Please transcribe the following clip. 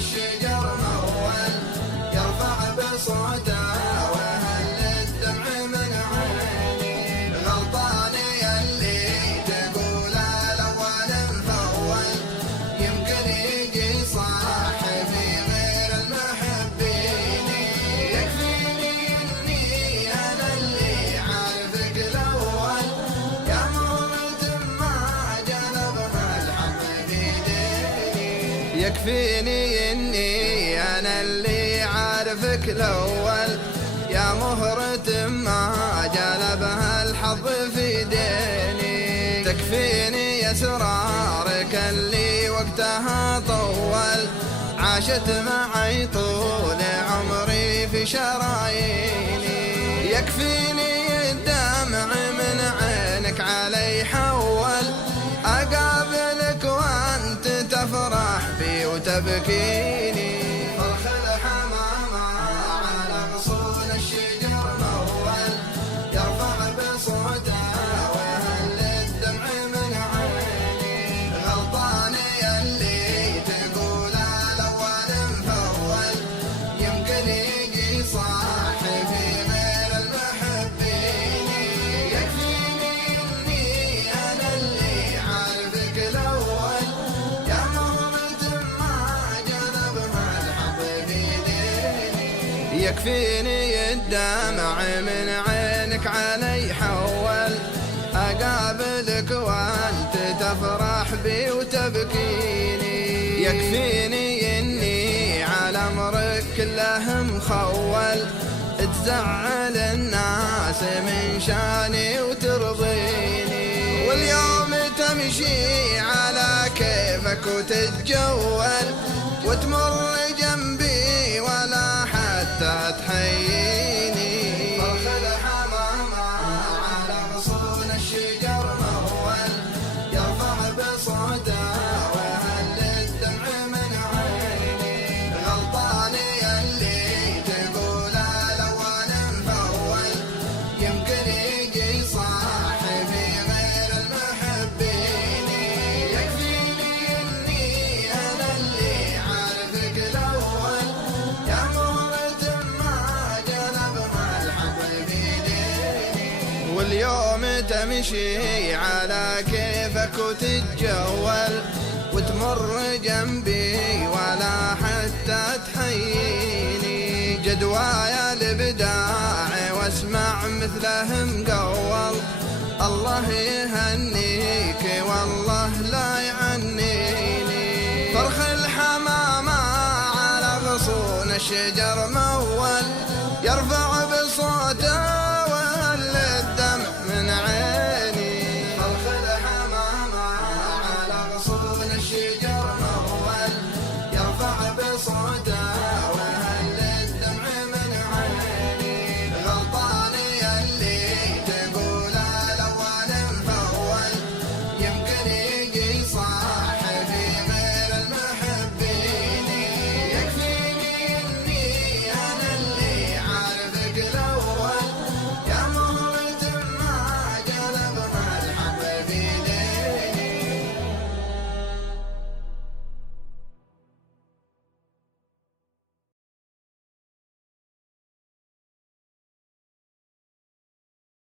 الشجر مول يرفع بصوته وهل الدمع من عيني. غلطاني اللي تقول الأول مفول يمكن يجي صاحبي غير المحبين. يكفيني إني أنا اللي عارفك الأول يا مهرة ما جلبها الحظ بيديني. يكفيني إني أنا اللي عارفك الأول يا مهرة ما جلبها الحظ في ديني. تكفيني أسرارك اللي وقتها طول عاشت معي طول عمري في شراييني. يكفيني الدمع من عينك علي حول أقابلك وأنت تفرح بي وتبكيني. فرخ الحمامة على غصون الشجر مول يرفع بصوته وهل الدمع من عيني. غلطاني اللي تقول الأول مفول يمكن يجي صاحبي غير المحبين. يكفيني إني أنا اللي عارفك الأول يا مهرة ما جلبها الحظ بيديني. يكفيني الدمع من عينك علي حول أقابلك وأنت تفرح بي وتبكيني. يكفيني إني على أمرك كله مخول تزعل الناس من شاني وترضيني. واليوم تمشي على كيفك وتتجول وتمر جنبي ولا حتى تحييني. فرخ الحمامة على غصون الشجر مول يرفع بصوته وهل الدمع من عيني. غلطاني اللي تقول الأول مفول يمكن يجي صاحبي غير المحبين. يكفيني إني أنا اللي عارفك الأول يا مهرة ما جلبها الحظ بيديني. واليوم تمشي على كيفك وتتجول وتمر جنبي ولا حتى تحييني. جدوايا الابداع واسمع مثله مقول الله يهنيك والله لا يعنيني. فرخ الحمامة على غصون الشجر